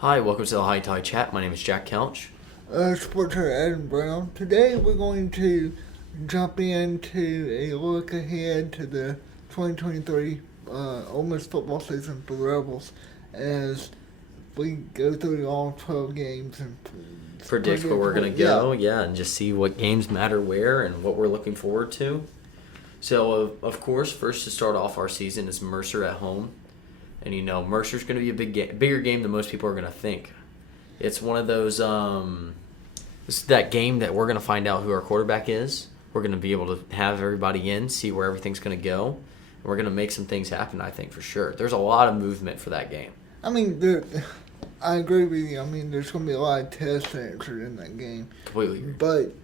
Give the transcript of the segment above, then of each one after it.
Hi, welcome to the Hotty Chat. My name is Jack Couch. Sports Writer Adam Brown. Today we're going to jump into a look ahead to the 2023 Ole Miss football season for the Rebels as we go through all 12 games and Predict where we're going to go, and just see what games matter where and what we're looking forward to. So, of course, first to start off our season is Mercer at home. And, Mercer's going to be a bigger game than most people are going to think. It's one of those, this is that game that we're going to find out who our quarterback is. We're going to be able to have everybody in, see where everything's going to go. And we're going to make some things happen, I think, for sure. There's a lot of movement for that game. I mean, I agree with you. I mean, there's going to be a lot of tests answered in that game. Completely agree. But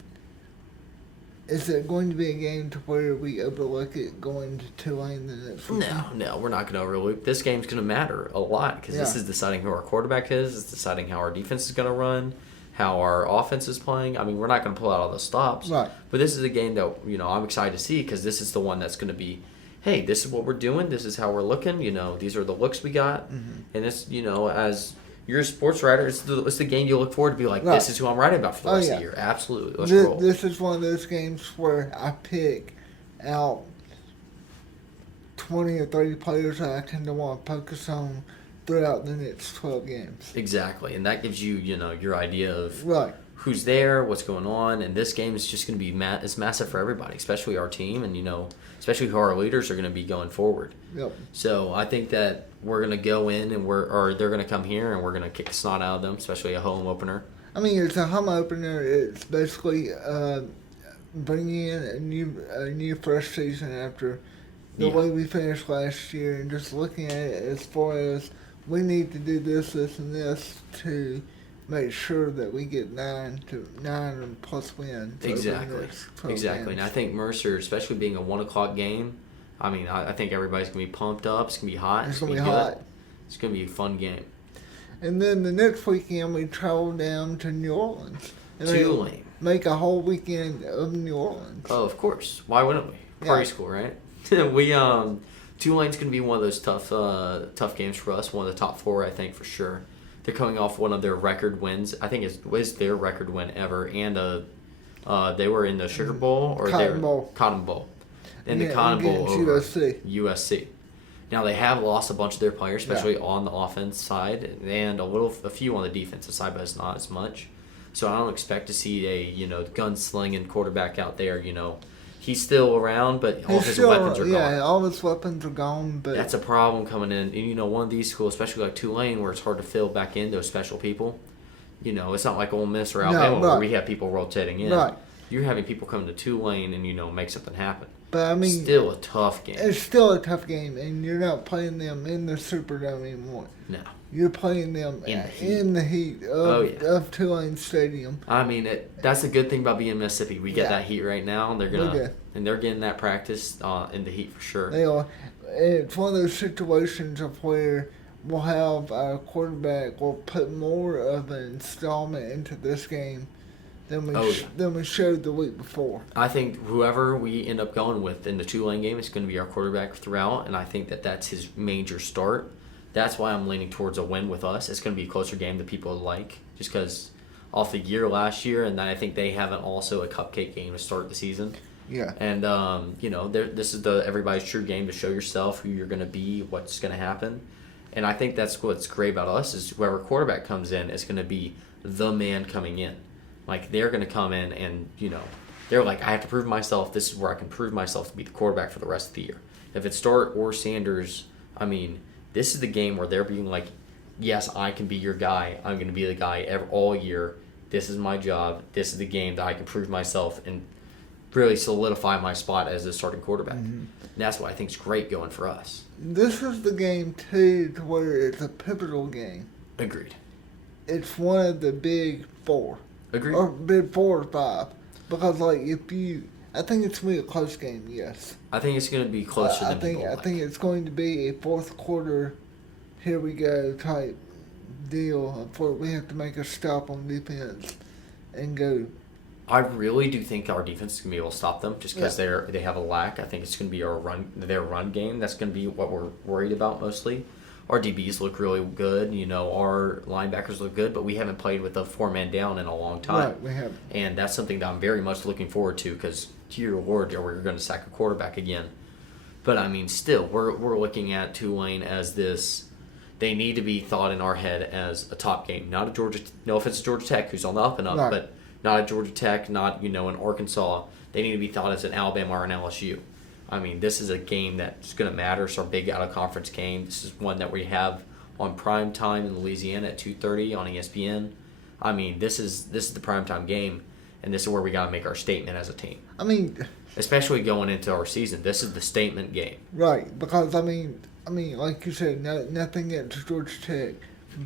is it going to be a game to where we overlook it going to Tulane the next week? No, we're not going to overlook. This game's going to matter a lot because this is deciding who our quarterback is. It's deciding how our defense is going to run, how our offense is playing. I mean, we're not going to pull out all the stops. Right. But this is a game that, I'm excited to see because this is the one that's going to be, hey, this is what we're doing. This is how we're looking. These are the looks we got. Mm-hmm. And it's, as you're a sports writer, it's the game you look forward to be like, this is who I'm writing about for the rest of the year. Absolutely. Let's roll. This is one of those games where I pick out 20 or 30 players that I tend to want to focus on throughout the next 12 games. Exactly. And that gives you, your idea of who's there, what's going on. And this game is just going to be it's massive for everybody, especially our team and, especially who our leaders are going to be going forward. Yep. So I think that we're going to go in and they're going to come here and we're going to kick the snot out of them, especially a home opener. I mean, it's a home opener. It's basically bringing in a new fresh season after the way we finished last year, and just looking at it as far as we need to do this, and this to make sure that we get 9 plus wins. Exactly. And I think Mercer, especially being a 1 o'clock game, I mean, I think everybody's going to be pumped up. It's going to be hot. It's going to be hot. It's going to be a fun game. And then the next weekend, we travel down to New Orleans. Tulane. Make a whole weekend of New Orleans. Oh, of course. Why wouldn't we? Party school, right? Tulane's going to be one of those tough games for us. One of the top 4, I think, for sure. They're coming off one of their record wins. I think it was their record win ever. And they were in the Sugar Bowl or Cotton Bowl. And the Cotton Bowl over USC. Now they have lost a bunch of their players, especially on the offense side, and a few on the defensive side, but it's not as much. So I don't expect to see a gunslinging quarterback out there. He's still around, but all his weapons are gone. Yeah, all his weapons are gone. But that's a problem coming in. And one of these schools, especially like Tulane, where it's hard to fill back in those special people. It's not like Ole Miss or Alabama where we have people rotating in. Right. You're having people come to Tulane and make something happen. But I mean, still a tough game. It's still a tough game, and you're not playing them in the Superdome anymore. No. You're playing them in the heat of Tulane Stadium. I mean, that's the good thing about being in Mississippi. We get that heat right now, and they're getting that practice in the heat for sure. They are. It's one of those situations of where we'll have our quarterback will put more of an installment into this game than we showed the week before. I think whoever we end up going with in the Tulane game is going to be our quarterback throughout, and I think that that's his major start. That's why I'm leaning towards a win with us. It's going to be a closer game that people like, just because off the year last year, and then I think they have also a cupcake game to start the season. Yeah. And, this is the everybody's true game to show yourself who you're going to be, what's going to happen. And I think that's what's great about us is whoever quarterback comes in is going to be the man coming in. Like, they're going to come in and, they're like, I have to prove myself. This is where I can prove myself to be the quarterback for the rest of the year. If it's Start or Sanders, I mean, this is the game where they're being like, yes, I can be your guy. I'm going to be the guy all year. This is my job. This is the game that I can prove myself and really solidify my spot as the starting quarterback. Mm-hmm. And that's what I think is great going for us. This is the game, too, to where it's a pivotal game. Agreed. It's one of the big 4. Agreed. Or big 4 or 5. Because, I think it's going to be a close game, yes. I think it's going to be closer than people I think it's going to be a fourth quarter, here we go type deal where we have to make a stop on defense and go. I really do think our defense is going to be able to stop them just because they have a lack. I think it's going to be their run game. That's going to be what we're worried about mostly. our DBs look really good. Our linebackers look good, but we haven't played with a 4-man down in a long time. Right, we haven't. And that's something that I'm very much looking forward to because, dear Lord, we're going to sack a quarterback again. But, still, we're looking at Tulane as this. They need to be thought in our head as a top game. Not a Georgia. No offense to Georgia Tech, who's on the up and up, right. but not a Georgia Tech, not, an Arkansas. They need to be thought as an Alabama or an LSU. This is a game that's going to matter. It's our big out-of-conference game. This is one that we have on prime time in Louisiana at 2:30 on ESPN. This is the prime time game, and this is where we got to make our statement as a team. Especially going into our season, this is the statement game. Right, because like you said, nothing against Georgia Tech,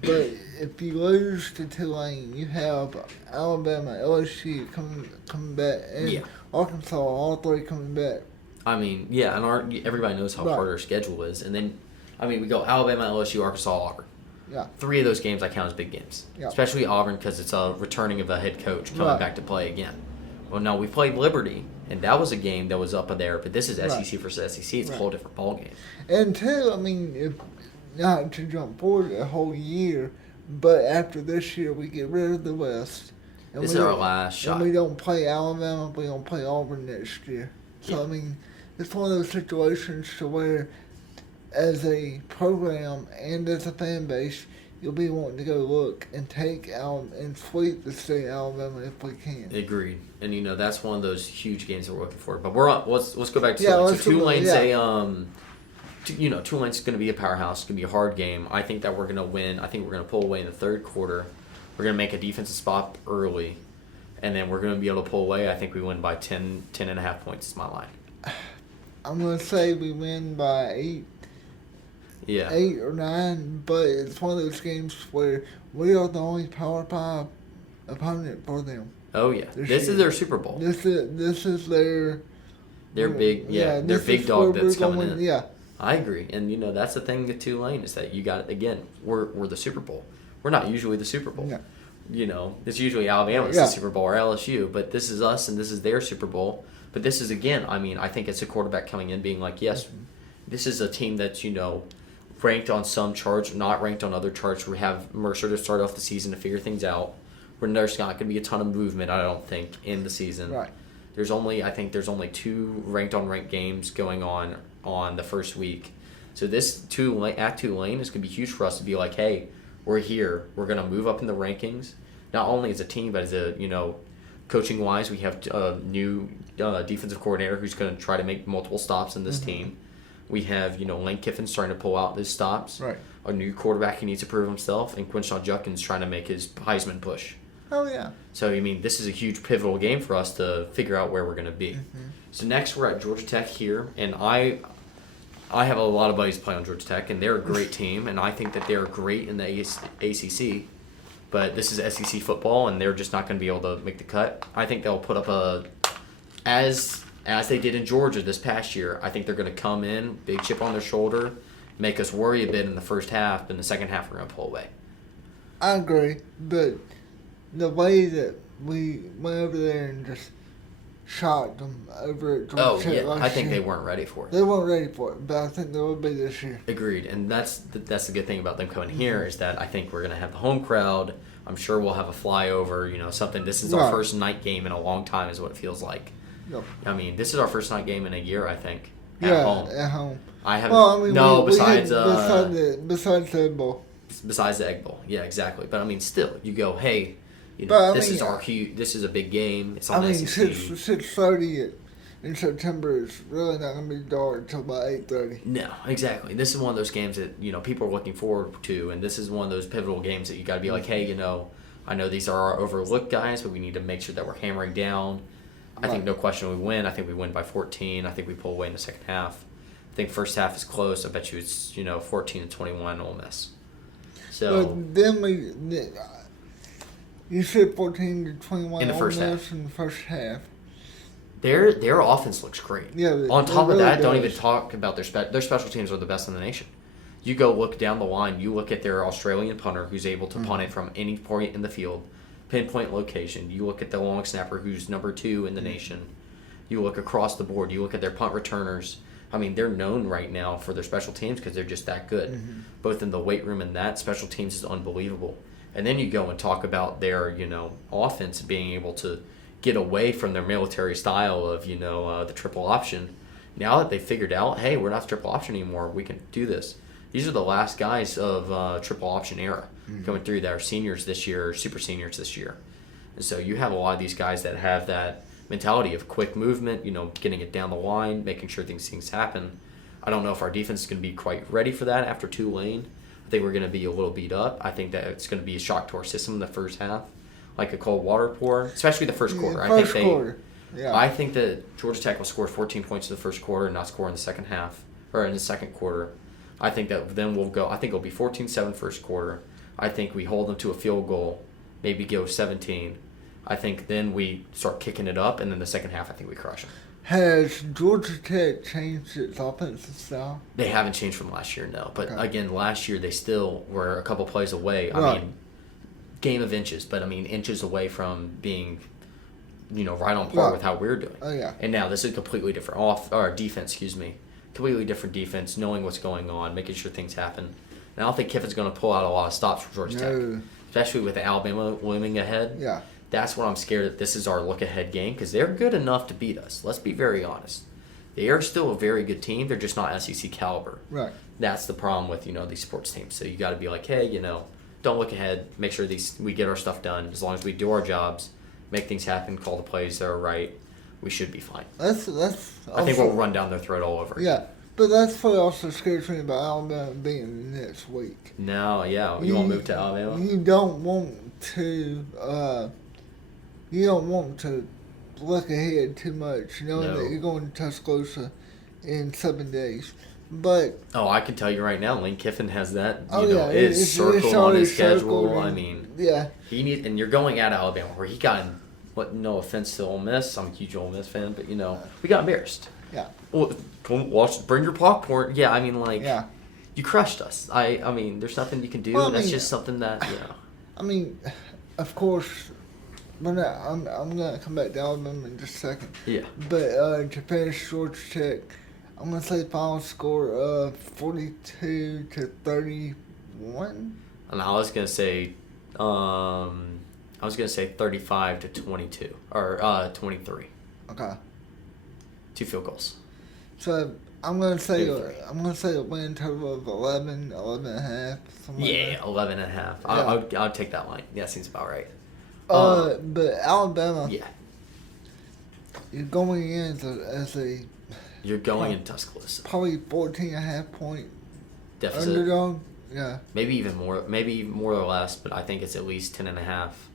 but if you lose to Tulane, you have Alabama, LSU coming back, and Arkansas, all three coming back. And everybody knows how hard our schedule is, and then, we go Alabama, LSU, Arkansas, Auburn. Yeah. 3 of those games I count as big games, especially Auburn because it's a returning of a head coach coming back to play again. Well, no, we played Liberty, and that was a game that was up there, but this is SEC versus SEC. It's a whole different ballgame. And two, if not to jump forward a whole year, but after this year we get rid of the West. And this is our last shot. And we don't play Alabama, we don't play Auburn next year. So, it's one of those situations to where, as a program and as a fan base, you'll be wanting to go look and take out and sweep the state of Alabama if we can. Agreed. And that's one of those huge games that we're looking for. But we're on. Let's go back to Tulane. So Tulane's Tulane's going to be a powerhouse. It's going to be a hard game. I think that we're going to win. I think we're going to pull away in the third quarter. We're going to make a defensive spot early, and then we're going to be able to pull away. I think we win by 10.5 points is my line. I'm going to say we win by 8. Yeah. 8 or 9, but it's one of those games where we are the only Power 5 opponent for them. Oh yeah, this is their Super Bowl. This is their big their big dog that's coming in. Yeah, I agree, and that's the thing with Tulane is that you got again we're the Super Bowl. We're not usually the Super Bowl. Yeah. It's usually Alabama's the Super Bowl or LSU, but this is us and this is their Super Bowl. But this is again, I think it's a quarterback coming in being like, yes, this is a team that's ranked on some charts, not ranked on other charts. We have Mercer to start off the season to figure things out. There's not going to be a ton of movement, I don't think, in the season. Right. There's only 2 ranked games going on the first week. So this at Tulane is going to be huge for us to be like, hey, we're here. We're going to move up in the rankings. Not only as a team, but as a, coaching wise, we have a new defensive coordinator who's going to try to make multiple stops in this team. We have, Lane Kiffin starting to pull out his stops. Right. A new quarterback who needs to prove himself, and Quinshon Judkins trying to make his Heisman push. Oh, yeah. So, this is a huge pivotal game for us to figure out where we're going to be. So, next we're at Georgia Tech here, and I have a lot of buddies play on Georgia Tech, and they're a great team, and I think that they're great in the ACC. But this is SEC football, and they're just not going to be able to make the cut. I think they'll put up as they did in Georgia this past year, I think they're going to come in, big chip on their shoulder, make us worry a bit in the first half, but in the second half we're going to pull away. I agree, but the way that we went over there and just shocked them over at Georgia Tech last I think year, they weren't ready for it. They weren't ready for it, but I think they will be this year. Agreed, and that's the good thing about them coming here is that I think we're going to have the home crowd. I'm sure we'll have a flyover, something. This is our first night game in a long time is what it feels like. Yep. This is our first night game in a year, I think. At home. I haven't. Besides the Egg Bowl. Besides the Egg Bowl, yeah, exactly. But still, you go, hey, this is a big game. It's on the SEC. 6:30 in September is really not going to be dark until about 8:30. No, exactly. This is one of those games that people are looking forward to, and this is one of those pivotal games that you got to be like, hey, I know these are our overlooked guys, but we need to make sure that we're hammering down. I think no question we win. I think we win by 14. I think we pull away in the second half. I think first half is close. I bet you it's 14-21 Ole Miss. So but then you said 14-21 in the first half. In the first half. Their offense looks great. Yeah. On top really of that, does. Don't even talk about their special teams are the best in the nation. You go look down the line. You look at their Australian punter who's able to punt it from any point in the field. Pinpoint location. You look at the long snapper who's number 2 in the nation. You look across the board. You look at their punt returners. I mean, they're known right now for their special teams because they're just that good. Mm-hmm. Both in the weight room and that, special teams is unbelievable. And then you go and talk about their, offense being able to get away from their military style of, the triple option. Now that they figured out, hey, we're not triple option anymore, we can do this. These are the last guys of triple option era coming through that are seniors this year, super seniors this year. And so you have a lot of these guys that have that mentality of quick movement, getting it down the line, making sure things happen. I don't know if our defense is going to be quite ready for that after Tulane. I think we're going to be a little beat up. I think that it's going to be a shock to our system in the first half, like a cold water pour, especially the first quarter. I think that Georgia Tech will score 14 points in the first quarter and not score in the second half or in the second quarter. I think that then we'll go. I think it'll be 14-7 first quarter. I think we hold them to a field goal, maybe go 17. I think then we start kicking it up, and then the second half, I think we crush them. Has Georgia Tech changed its offensive style? They haven't changed from last year, no. But again, last year they still were a couple plays away. Right. I mean, game of inches, but I mean inches away from being, right on par with how we're doing. Oh yeah. And now this is a completely different defense. Completely different defense, knowing what's going on, making sure things happen. And I don't think Kiffin's going to pull out a lot of stops for Georgia Tech, especially with Alabama looming ahead. Yeah. That's what I'm scared that this is our look-ahead game because they're good enough to beat us. Let's be very honest. They are still a very good team. They're just not SEC caliber. Right. That's the problem with, these sports teams. So you got to be like, hey, don't look ahead. Make sure we get our stuff done. As long as we do our jobs, make things happen, call the plays that are right, we should be fine. That's. I think we'll run down their throat all over. Yeah. But that's what also scares me about Alabama being next week. No, yeah. You want to move to Alabama? You don't want to... you don't want to look ahead too much, knowing that you're going to Tuscaloosa in 7 days. But I can tell you right now, Lane Kiffin has that. It's circled on his schedule. I mean, yeah. And you're going at Alabama, where he got. No offense to Ole Miss, I'm a huge Ole Miss fan, but we got embarrassed. Yeah. Well, bring your popcorn. Yeah, I mean, yeah. You crushed us. I mean, there's nothing you can do. Well, that's just something that I mean, of course. But I'm going to come back to Alabama in just a second. Yeah. But to finish Georgia Tech, I'm going to say final score of 42-31. And I was going to say 35-22 or 23. Okay. 2 field goals. So I'm going to say a win total of 11 and a half. Yeah, like 11 and a half. I'll take that line. Yeah, seems about right. But Alabama. Yeah. You're going in as a. You're going in Tuscaloosa. Probably 14.5 point deficit. Underdog. Yeah. Maybe even more. Maybe more or less, but I think it's at least 10 and a half.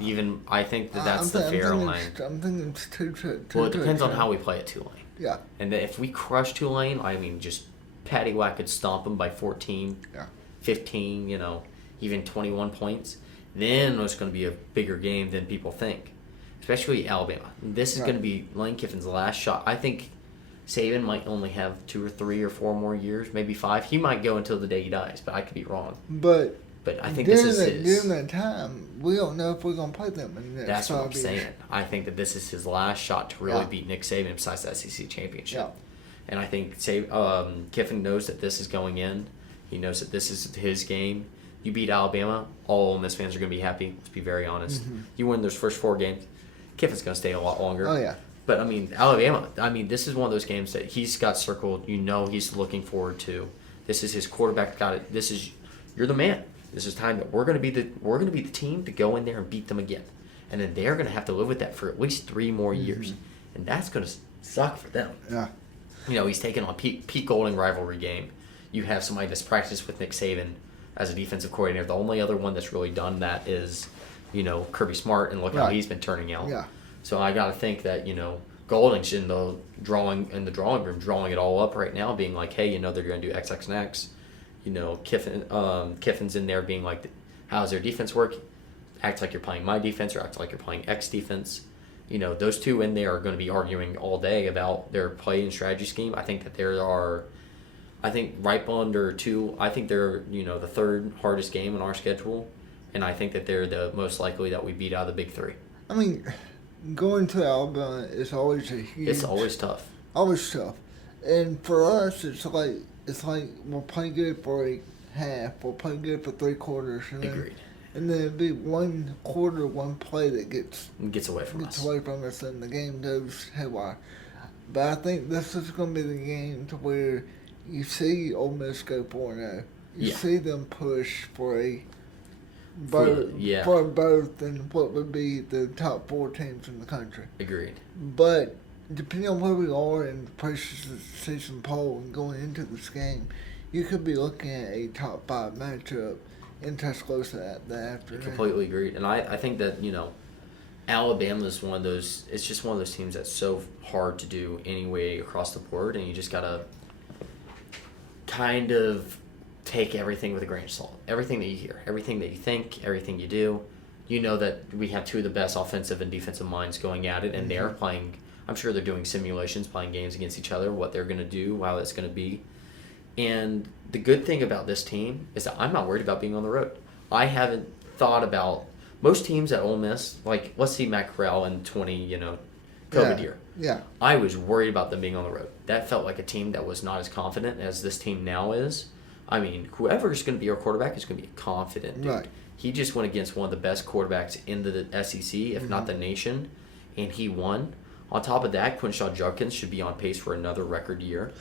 Even I think that's the fair line. I'm thinking it's two. Well, it depends on how we play at Tulane. Yeah. And if we crush Tulane, I mean, just paddywhack could stomp them by 14, 15, even 21 points. Then it's going to be a bigger game than people think, especially Alabama. This is going to be Lane Kiffin's last shot. I think Saban might only have 2 or 3 or 4 more years, maybe 5. He might go until the day he dies, but I could be wrong. But I think this is his. During that time, we don't know if we're going to play them in the next That's what I'm 5 years. saying. I think that this is his last shot to really beat Nick Saban besides the SEC championship. Yeah. And I think Kiffin knows that this is going in. He knows that this is his game. You beat Alabama, all Ole Miss fans are going to be happy. Let's be very honest. Mm-hmm. You win those first 4 games, Kiffin's going to stay a lot longer. Oh, yeah. But, I mean, Alabama, this is one of those games that he's got circled. He's looking forward to. This is his quarterback. You're the man. This is time that we're going to be the team to go in there and beat them again. And then they're going to have to live with that for at least 3 more years. And that's going to suck for them. Yeah. He's taking on Pete Golding rivalry game. You have somebody that's practiced with Nick Saban as a defensive coordinator. The only other one that's really done that is, Kirby Smart, and look how he's been turning out. Yeah. So I got to think that, Golding's in the drawing room, drawing it all up right now, being like, hey, they're going to do X, X, and X. Kiffin's in there being like, how's their defense work? Act like you're playing my defense or act like you're playing X defense. Those two in there are going to be arguing all day about their play and strategy scheme. I think that there are, right under 2, I think they're, the 3rd hardest game in our schedule. And I think that they're the most likely that we beat out of the big 3. I mean, going to Alabama is always a huge... It's always tough. Always tough. And for us, it's like we'll play good for a half, we'll play good for 3 quarters, Agreed. And then it'd be 1 quarter, one play that Gets away from us. And the game goes haywire. But I think this is going to be the game to where you see Ole Miss go 4-0. You see them push for a both and what would be the top 4 teams in the country. Agreed. But depending on where we are in the preseason poll and going into this game, you could be looking at a top 5 matchup in Tuscaloosa that afternoon. Completely agreed. And I think that, Alabama is one of those. It's just one of those teams that's so hard to do anyway across the board, and you just gotta kind of take everything with a grain of salt. Everything that you hear, everything that you think, everything you do. You know that we have 2 of the best offensive and defensive minds going at it, and they're playing. I'm sure they're doing simulations, playing games against each other, what they're gonna do, how it's gonna be. And the good thing about this team is that I'm not worried about being on the road. I haven't thought about. Most teams at Ole Miss, like, let's see Matt Corral in 20, COVID year. Yeah. I was worried about them being on the road. That felt like a team that was not as confident as this team now is. I mean, whoever's going to be our quarterback is going to be a confident dude. Right. He just went against one of the best quarterbacks in the SEC, if not the nation, and he won. On top of that, Quinshaw Judkins should be on pace for another record year.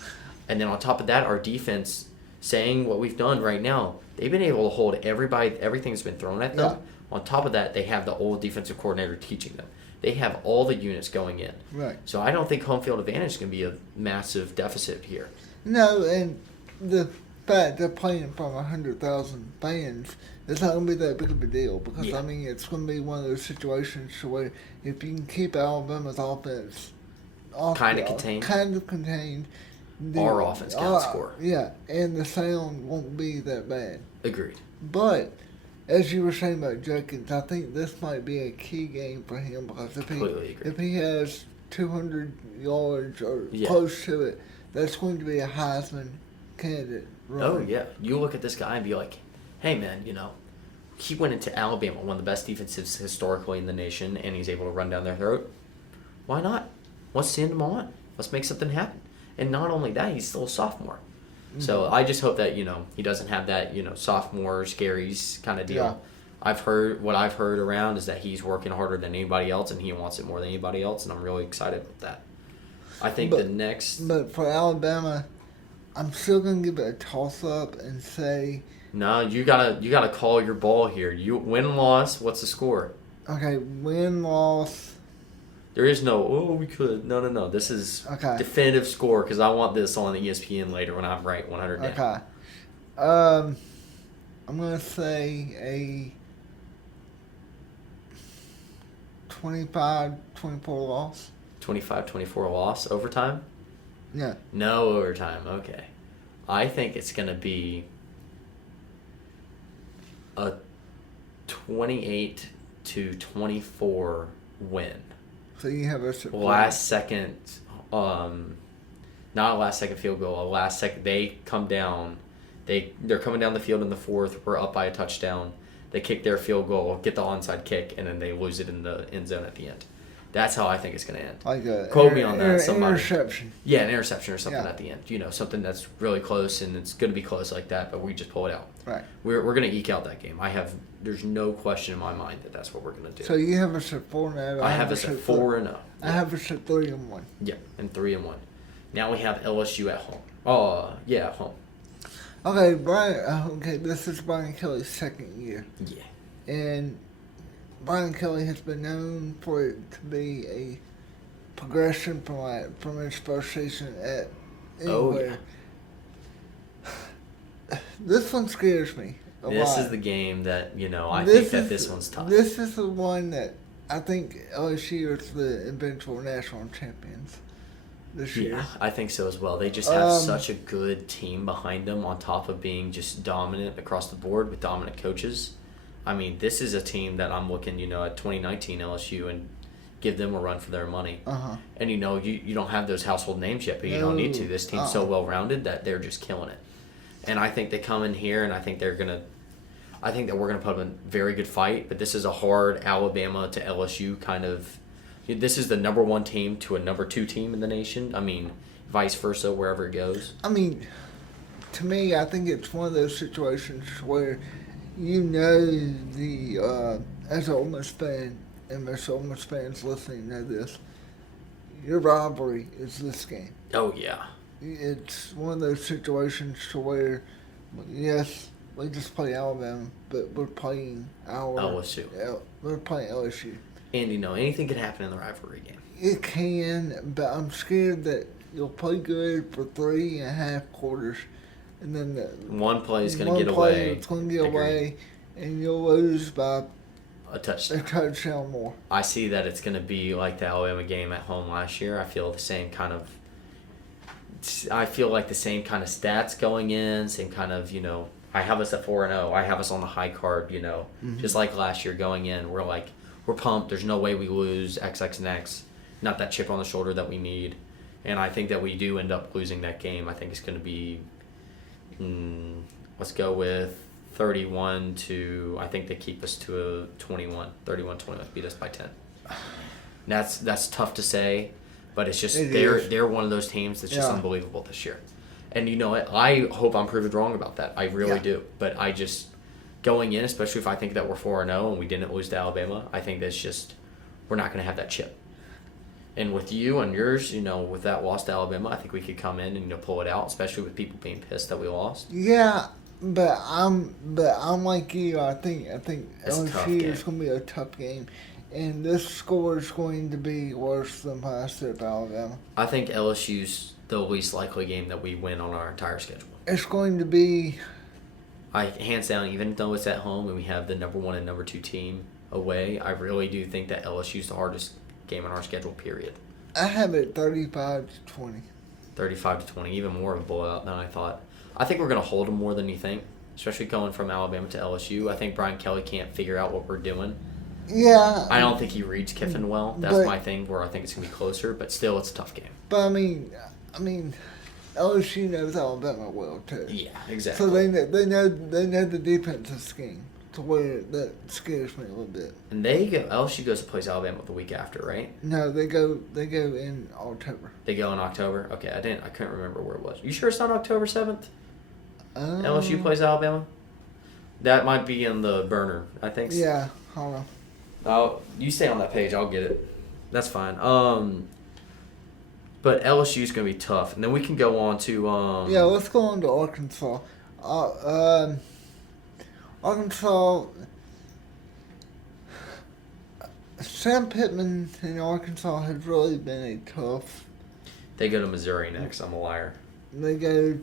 And then on top of that, our defense, saying what we've done right now, they've been able to hold everything's been thrown at them. Yeah. On top of that, they have the old defensive coordinator teaching them. They have all the units going in. Right. So I don't think home field advantage is going to be a massive deficit here. No, and the fact they're playing in front of 100,000 fans, it's not going to be that big of a deal. Because, it's going to be one of those situations where if you can keep Alabama's offense kind of contained, our offense can score. Yeah, and the sound won't be that bad. Agreed. But as you were saying about Judkins, I think this might be a key game for him because if he has 200 yards or close to it, that's going to be a Heisman candidate. Right? Oh, yeah. You look at this guy and be like, hey, man, he went into Alabama, one of the best defenses historically in the nation, and he's able to run down their throat. Why not? Let's send him on. Let's make something happen. And not only that, he's still a sophomore. So I just hope that, he doesn't have that, sophomore scaries kind of deal. Yeah. What I've heard around is that he's working harder than anybody else and he wants it more than anybody else, and I'm really excited with that. I think But for Alabama, I'm still going to give it a toss-up and say... No, you gotta call your ball here. You win-loss, what's the score? Okay, win-loss... There is no, we could. No. This is definitive score because I want this on the ESPN later when I'm right 100 down. Okay. I'm going to say a 25-24 loss. 25-24 loss? Overtime? Yeah. No overtime. Okay. I think it's going to be a 28-24 win. So you have a last second, not a last second field goal. A last second, they come down. They're coming down the field in the fourth. We're up by a touchdown. They kick their field goal, get the onside kick, and then they lose it in the end zone at the end. That's how I think it's going to end. Quote me on that. Somebody. Interception. Yeah, an interception or something at the end. Something that's really close, and it's going to be close like that, but we just pull it out. Right. We're going to eke out that game. There's no question in my mind that that's what we're going to do. So you have us at 4-0. I have us at 4-0. I have us at 3-1. Yeah, and 3-1. Now we have LSU at home. Oh, yeah, at home. Okay, this is Brian Kelly's second year. Yeah. And Brian Kelly has been known for it to be a progression from his first season at anywhere. Oh, yeah. This one scares me a lot. This is the game that, I think that this one's tough. This is the one that I think LSU is the eventual national champions this year. Yeah, I think so as well. They just have such a good team behind them on top of being just dominant across the board with dominant coaches. I mean, this is a team that I'm looking, at 2019 LSU and give them a run for their money. Uh-huh. And, you don't have those household names yet, but you don't need to. This team's so well-rounded that they're just killing it. And I think they come in here, and I think that we're going to put up a very good fight, but this is a hard Alabama to LSU kind of – this is the number one team to a number two team in the nation. I mean, vice versa, wherever it goes. I mean, to me, I think it's one of those situations where as an Ole Miss fan, and most Ole Miss fans listening know this, your rivalry is this game. Oh, yeah. It's one of those situations to where, yes, we just play Alabama, but we're playing LSU. We're playing LSU. And, anything can happen in the rivalry game. It can, but I'm scared that you'll play good for 3.5 quarters, and then one play is going to get away. It's going to get away, and you'll lose by a touchdown. A touchdown more. I see that it's going to be like the Alabama game at home last year. I feel like the same kind of stats going in, same kind of, I have us at 4-0. I have us on the high card, just like last year going in. We're pumped. There's no way we lose X, and X. Not that chip on the shoulder that we need. And I think that we do end up losing that game. I think it's going to be, let's go with 31 to, I think they keep us to a 21. 31-21, beat us by 10. That's tough to say, but it's just they're one of those teams that's just unbelievable this year. And you know what? I hope I'm proven wrong about that. I really do. But I just, going in, especially if I think that we're 4-0 and we didn't lose to Alabama, I think that's just, we're not going to have that chip. And with you and yours, with that loss to Alabama, I think we could come in and pull it out, especially with people being pissed that we lost. Yeah, but I'm like you. I think LSU is going to be a tough game, and this score is going to be worse than what I said about Alabama. I think LSU's the least likely game that we win on our entire schedule. It's going to be. Hands down, even though it's at home and we have the number 1 and number 2 team away, I really do think that LSU's the hardest game on our schedule, period. I have it 35-20. 35-20, even more of a blowout than I thought. I think we're going to hold them more than you think, especially going from Alabama to LSU. I think Brian Kelly can't figure out what we're doing. Yeah. I don't think he reads Kiffin well. That's my thing, where I think it's going to be closer, but still, it's a tough game. But, I mean, LSU knows Alabama well, too. Yeah, exactly. So they know the defensive scheme, to where that scares me a little bit. And LSU goes to play Alabama the week after, right? No, they go in October. They go in October? Okay, I couldn't remember where it was. You sure it's not October 7th? LSU plays Alabama? That might be in the burner, I think. Yeah, hold on. Oh, you stay on that page, I'll get it. That's fine. But LSU's going to be tough. And then we can go on to... yeah, let's go on to Arkansas. Arkansas... Sam Pittman in Arkansas has really been a tough... They go to Missouri next. I'm a liar. They go...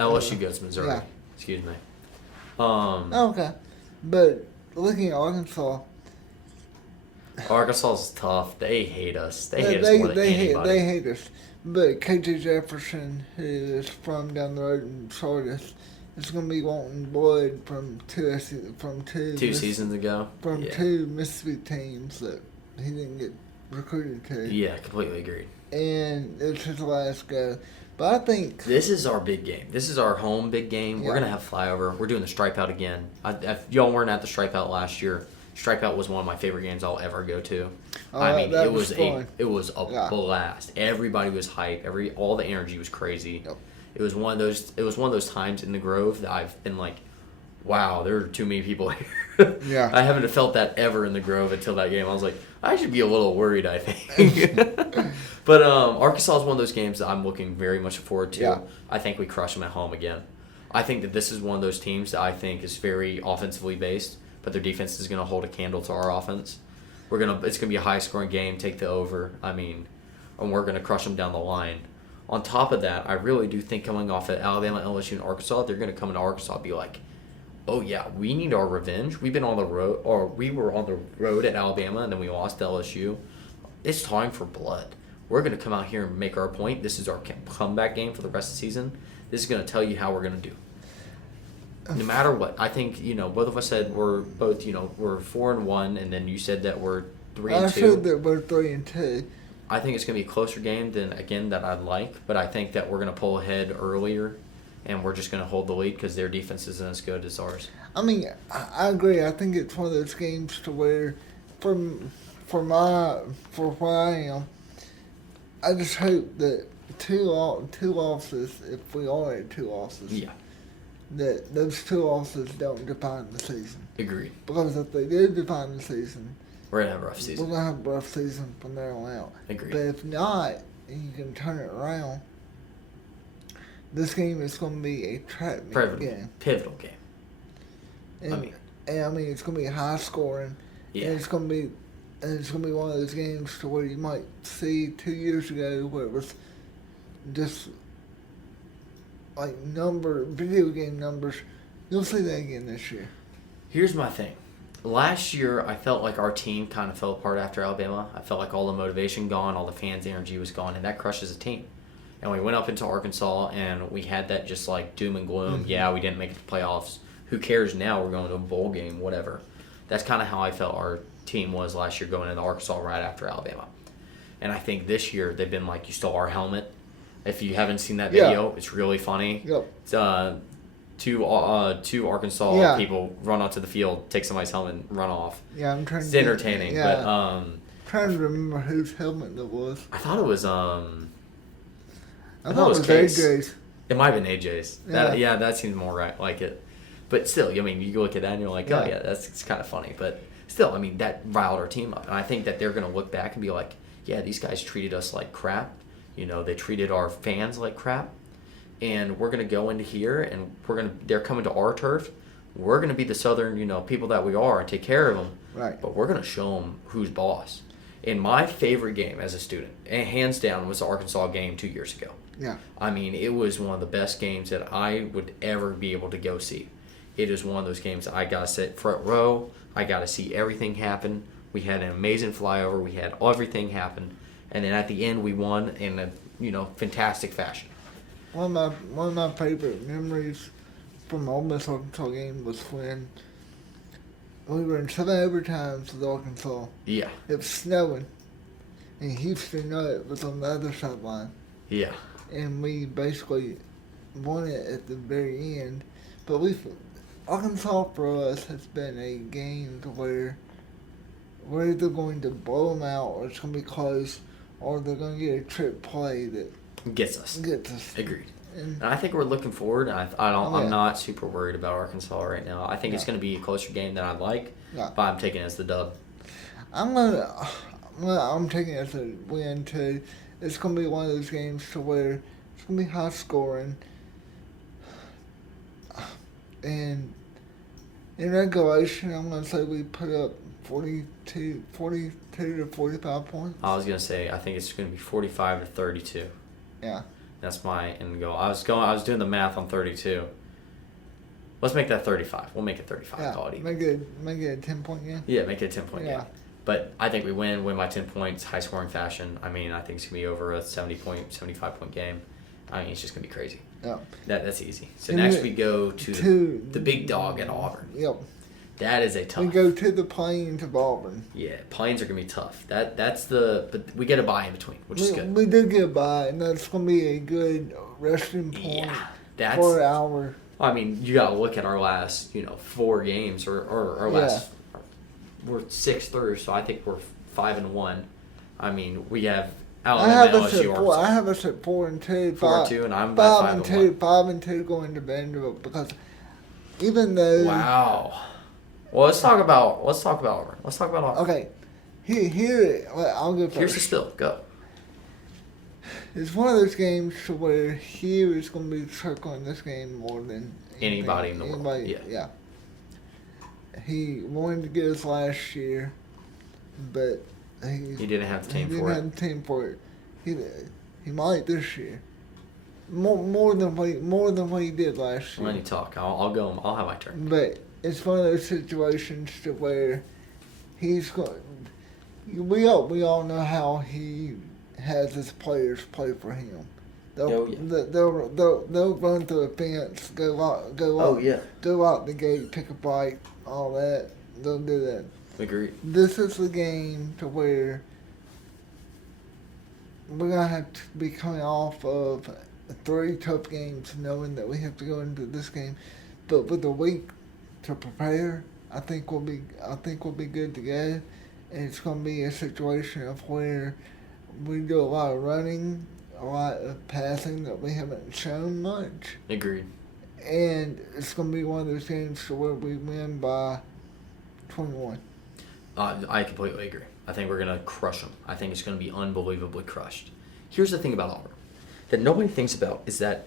LSU goes to Missouri. Yeah. Excuse me. Okay. But looking at Arkansas... Arkansas's tough. They hate us. They hate us more than anybody. They hate us. But KJ Jefferson, who is from down the road in Sardis, is going to be wanting blood from two seasons ago. From two Mississippi teams that he didn't get recruited to. Yeah, completely agreed. And it's his last go. But I think... This is our big game. This is our home big game. Yeah. We're going to have flyover. We're doing the Stripe Out again. If y'all weren't at the Stripe Out last year, Stripe Out was one of my favorite games I'll ever go to. It was a blast. Everybody was hype. All the energy was crazy. Yep. It was one of those times in the Grove that I've been like, wow, there are too many people here. Yeah. I haven't felt that ever in the Grove until that game. I was like, I should be a little worried, I think. But Arkansas is one of those games that I'm looking very much forward to. Yeah. I think we crush them at home again. I think that this is one of those teams that I think is very offensively based, but their defense is going to hold a candle to our offense. It's going to be a high-scoring game, take the over, and we're going to crush them down the line. On top of that, I really do think coming off at Alabama, LSU, and Arkansas, they're going to come into Arkansas and be like, oh, yeah, we need our revenge. We've been on the road, or we were on the road at Alabama, and then we lost to LSU. It's time for blood. We're going to come out here and make our point. This is our comeback game for the rest of the season. This is going to tell you how we're going to do. No matter what, I think, both of us said we're 4-1, and then you said that we're 3-2. I said that we're 3-2. I think it's going to be a closer game that I'd like, but I think that we're going to pull ahead earlier, and we're just going to hold the lead because their defense isn't as good as ours. I agree. I think it's one of those games to where, for where I am, I just hope that two losses, if we are at 2 losses, Yeah, that those 2 losses don't define the season. agreed. Because if they do define the season, We're gonna have a rough we're season. gonna have a rough season from there on out. Agreed. But if not, and you can turn it around, this game is going to be a trap game. Pivotal game. And, I mean, it's going to be high scoring. yeah. And it's going to be one of those games to where you might see 2 years ago where it was just like video game numbers. You'll see that again this year. Here's my thing. Last year, I felt like our team kind of fell apart after Alabama. I felt like all the motivation gone, all the fans' energy was gone, and that crushes a team. And we went up into Arkansas, and we had that just like doom and gloom. Mm-hmm. Yeah, we didn't make it to playoffs. Who cares now? We're going to a bowl game, whatever. That's kind of how I felt our team was last year going into Arkansas right after Alabama. And I think this year they've been like, you stole our helmet. If you haven't seen that video, it's really funny. Yep. It's, two Arkansas people run onto the field, take somebody's helmet, and run off. Yeah, I'm trying. It's entertaining, but trying to remember whose helmet that was. I thought it was I thought it was AJ's. It might have been AJ's. Yeah. That seems more right, like it. But still, I mean, you look at that and you're like, oh yeah, it's kind of funny. But still, I mean, that riled our team up, and I think that they're going to look back and be like, yeah, these guys treated us like crap. You know, they treated our fans like crap. And we're going to go into here, and they're coming to our turf. We're going to be the Southern, people that we are and take care of them. Right. But we're going to show them who's boss. And my favorite game as a student, and hands down, was the Arkansas game 2 years ago. Yeah. I mean, it was one of the best games that I would ever be able to go see. It is one of those games I got to sit front row. I got to see everything happen. We had an amazing flyover. We had everything happen. And then at the end, we won in a, fantastic fashion. One of my favorite memories from Ole Miss Arkansas game was when we were in 7 overtimes with Arkansas. Yeah. It was snowing, and Houston Nutt was on the other sideline. Yeah. And we basically won it at the very end. But Arkansas for us has been a game to where we're either going to blow them out, or it's going to be close, or they're going to get a trick play that gets us. Agreed. And I think we're looking forward. I'm not super worried about Arkansas right now. I think it's going to be a closer game than I'd like, but I'm taking it as the dub. I'm taking it as a win too. It's going to be one of those games to where it's going to be high scoring. And in regulation, I'm going to say we put up 42 to 45 points. I was going to say, I think it's going to be 45 to 32. Yeah. That's my end goal. I was doing the math on 32. Let's make that 35. We'll make it 35, Toddy. Make it a 10-point game? Yeah, make it a 10-point game. But I think we win by 10 points, high-scoring fashion. I mean, I think it's going to be over a 75-point game. I mean, it's just going to be crazy. Yeah. That's easy. So next we go to the big dog at Auburn. Yep. That is a tough. We go to the Plains of Auburn. Yeah, Plains are going to be tough. But we get a bye in between, which is good. We do get a bye, and that's going to be a good resting point for our... I mean, you got to look at our last, 4 games, or our last... We're 6 through, so I think we're 5-1. I mean, we have Alabama, LSU, I have us at 4-2. 4-2, and I'm 5-2. 5-2 going to Vanderbilt, because even though... Wow. Well, let's talk about Auburn. Let's talk about Auburn. Okay, here I'll go first. Here's the spill. Go. It's one of those games to where here is going to be circling this game more than anybody in the world. Yeah. He wanted to get us last year, but he didn't have the team for it. He didn't have the team for it. He might this year. More than what he did last year. Let me talk. I'll go. I'll have my turn. But it's one of those situations to where he's going. We all know how he has his players play for him. They'll run through a fence, go out the gate, pick a bite, all that. They'll do that. Agreed. This is the game to where we're gonna have to be coming off of 3 tough games, knowing that we have to go into this game, but with a week to prepare, I think we'll be good to go, and it's gonna be a situation of where we do a lot of running, a lot of passing that we haven't shown much. Agreed. And it's going to be one of those games to where we win by 21. I completely agree. I think we're going to crush them. I think it's going to be unbelievably crushed. Here's the thing about Auburn that nobody thinks about is that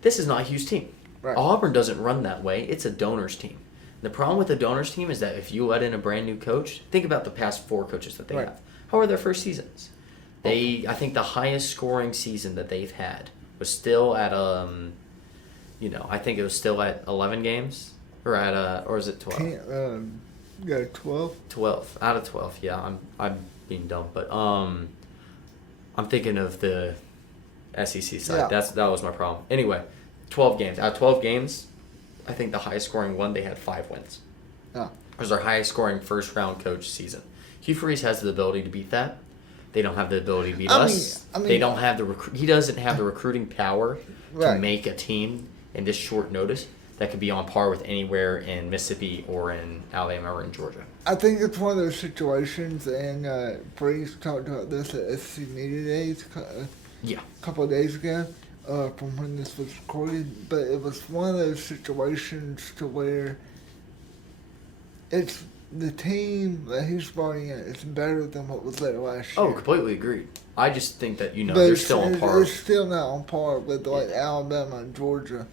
this is not a huge team. Right. Auburn doesn't run that way. It's a donors team. The problem with the donors team is that if you let in a brand new coach, think about the past 4 coaches that they Right. have. How are their first seasons? I think the highest scoring season that they've had was still at I think it was still at 11 games or is it 12? Yeah, 12. 12 out of 12. Yeah, I'm being dumb, but I'm thinking of the SEC side. Yeah. That was my problem. Anyway, 12 games. Out of 12 games, I think the highest scoring one, they had 5 wins. Yeah. It was their highest scoring first round coach season. Hugh Freeze has the ability to beat that. They don't have the ability to beat us. They don't have he doesn't have the recruiting power to make a team in this short notice that could be on par with anywhere in Mississippi or in Alabama or in Georgia. I think it's one of those situations, and Freeze talked about this at SC Media Days a couple of days ago from when this was recorded, but it was one of those situations to where it's the team that he's brought in is better than what was there last year. Oh, completely agreed. I just think that, they're still on par. They're still not on par with Alabama and Georgia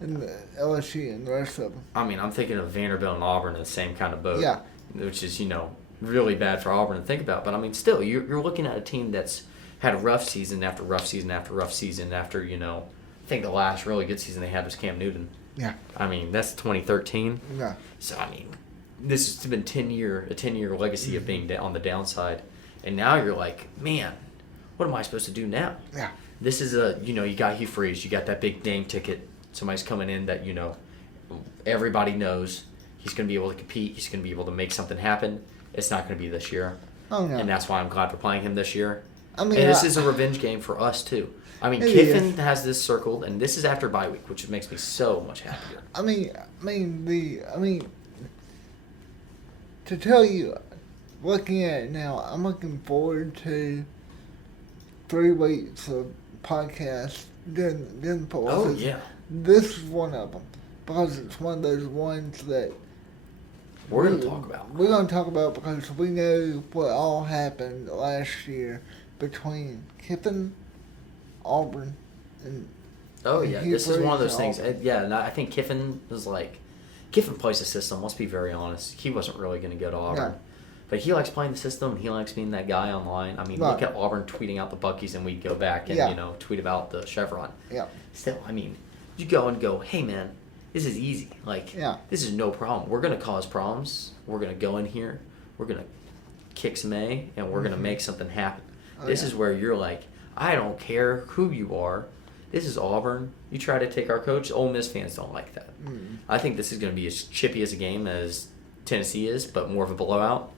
and LSU and the rest of them. I mean, I'm thinking of Vanderbilt and Auburn in the same kind of boat. Yeah. Which is, really bad for Auburn to think about. But, I mean, still, you're looking at a team that's had a rough season after rough season after rough season after, I think the last really good season they had was Cam Newton. Yeah. I mean, that's 2013. Yeah. So, I mean, this has been a 10-year legacy of being on the downside. And now you're like, man, what am I supposed to do now? Yeah. This is you got Hugh Freeze. You got that big name ticket. Somebody's coming in that, everybody knows he's going to be able to compete. He's going to be able to make something happen. It's not going to be this year. Oh, no. And that's why I'm glad we're playing him this year. I mean, and this is a revenge game for us, too. I mean, Kiffin has this circled, and this is after bye week, which makes me so much happier. To tell you, looking at it now, I'm looking forward to 3 weeks of podcasts during the football Oh, season. yeah. This is one of them because it's one of those ones that we're going to talk about. We're going to talk about because we know what all happened last year between Kiffin, Auburn, and oh yeah, this is one of those things. Auburn. Yeah, and I think Kiffin was like, Kiffin plays the system. Let's be very honest. He wasn't really going to go to Auburn. No. But he likes playing the system, and he likes being that guy online. I mean, Right. look at Auburn tweeting out the Buckies, and we'd go back and, tweet about the Chevron. Yeah. Still, I mean, you go, hey, man, this is easy. Like, this is no problem. We're going to cause problems. We're going to go in here. We're going to kick some A, and we're going to make something happen. This is where you're like, I don't care who you are. This is Auburn. You try to take our coach. Ole Miss fans don't like that. I think this is going to be as chippy as a game as Tennessee is, but more of a blowout.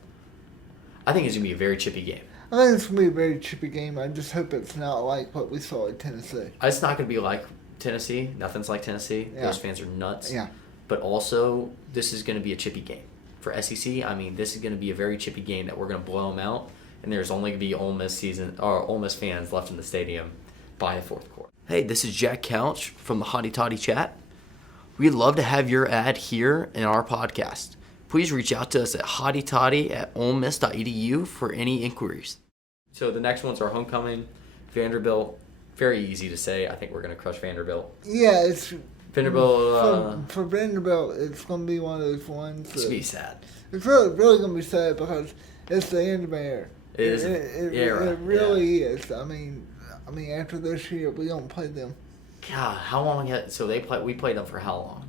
I think it's going to be a very chippy game. I think it's going to be a very chippy game. I just hope it's not like what we saw at Tennessee. It's not going to be like Tennessee. Nothing's like Tennessee. Yeah. Those fans are nuts. Yeah. But also, this is going to be a chippy game. For SEC, I mean, this is going to be a very chippy game that we're going to blow them out, and there's only going to be Ole Miss fans left in the stadium by the fourth quarter. Hey, this is Jack Couch from the Hotty Toddy chat. We'd love to have your ad here in our podcast. Please reach out to us at hottytoddy@olemiss.edu for any inquiries. So the next one's our homecoming. Vanderbilt, very easy to say. I think we're going to crush Vanderbilt. Yeah, it's... Vanderbilt... For Vanderbilt, it's going to be one of those ones... It's going to be sad. It's really going to be sad because it's the end of the era. It is. It really is. I mean, after this year, we don't play them. God, how long? We played them for how long?